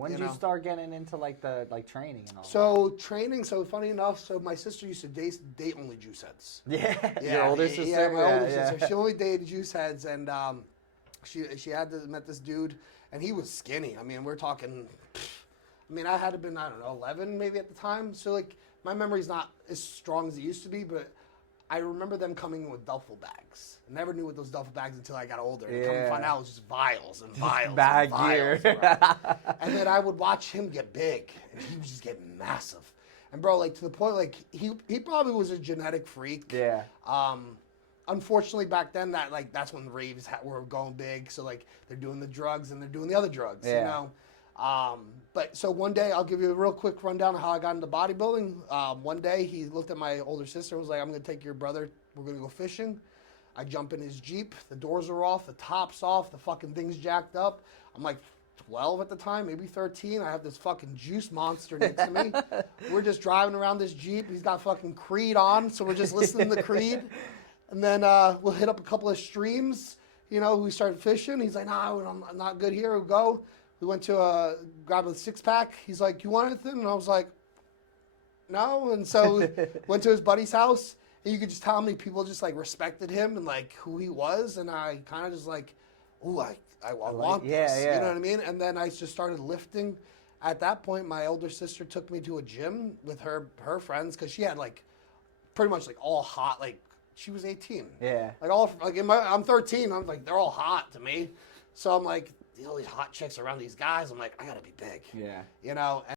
When did you start getting into like the training and all So training, so funny enough, so my sister used to date only juice heads. that? Yeah, your older sister? Yeah, my older sister. She only dated juice heads, and she had met this dude, and he was skinny. I mean, we're talking, I mean, I had to been, I don't know, 11 maybe at the time. So like, my memory's not as strong as it used to be, but I remember them coming in with duffel bags. I never knew what those duffel bags until I got older. And come to find out it was just vials and vials bag and vials. gear. And then I would watch him get big, and he was just getting massive. And bro, like to the point, like he probably was a genetic freak. Yeah. Unfortunately, back then that's when the raves were going big. So like they're doing the drugs and they're doing the other drugs. Yeah. You know. But so one day, I'll give you a real quick rundown of how I got into bodybuilding. One day, he looked at my older sister and was like, I'm going to take your brother. We're going to go fishing. I jump in his Jeep. The doors are off. The top's off. The fucking thing's jacked up. I'm like 12 at the time, maybe 13. I have this fucking juice monster next to me. We're just driving around this Jeep. He's got fucking Creed on, so we're just listening to Creed. And then we'll hit up a couple of streams. You know, we started fishing. He's like, nah, I'm not good here. We'll go. We went to grab a six-pack. He's like, you want anything? And I was like, no. And so went to his buddy's house. And you could just tell how many people just like respected him and like who he was. And I kind of just like, ooh, I want this. Yeah. You know what I mean? And then I just started lifting. At that point, my older sister took me to a gym with her friends because she had like pretty much like all hot, like she was 18. Yeah. Like I'm 13. I'm like, they're all hot to me. So I'm like, all these hot chicks around these guys. I'm like, I gotta be big. Yeah. You know.